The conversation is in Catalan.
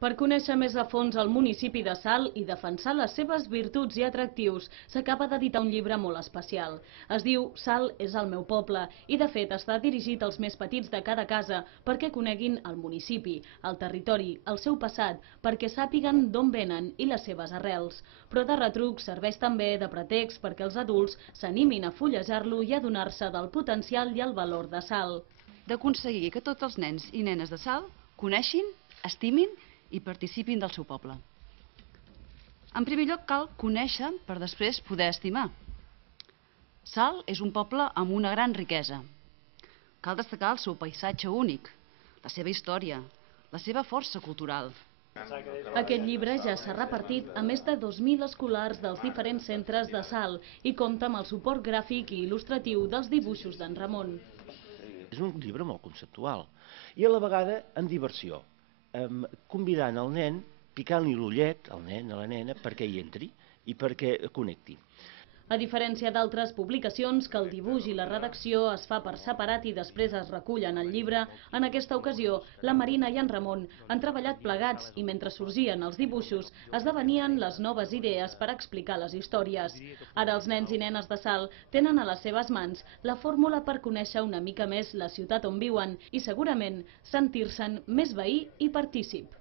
Per conèixer més a fons el municipi de Salt i defensar les seves virtuts i atractius, s'acaba d'editar un llibre molt especial. Es diu Salt és el meu poble i, de fet, està dirigit als més petits de cada casa perquè coneguin el municipi, el territori, el seu passat, perquè sàpiguen d'on venen i les seves arrels. Però de retruc serveix també de pretext perquè els adults s'animin a fullejar-lo i a adonar-se del potencial i el valor de Salt. D'aconseguir que tots els nens i nenes de Salt coneixin, estimin i participin del seu poble. En primer lloc cal conèixer per després poder estimar. Salt és un poble amb una gran riquesa. Cal destacar el seu paisatge únic, la seva història, la seva força cultural. Aquest llibre ja s'ha repartit a més de 2.000 escolars dels diferents centres de Salt i compta amb el suport gràfic i il·lustratiu dels dibuixos d'en Ramon. És un llibre molt conceptual i a la vegada amb diversió, convidant el nen, picant-li l'ullet, al nen, a la nena, perquè hi entri i perquè connecti. A diferència d'altres publicacions que el dibuix i la redacció es fa per separat i després es recullen al llibre, en aquesta ocasió la Marina i en Ramon han treballat plegats i mentre sorgien els dibuixos esdevenien les noves idees per explicar les històries. Ara els nens i nenes de Salt tenen a les seves mans la fórmula per conèixer una mica més la ciutat on viuen i segurament sentir-se'n més veí i partícip.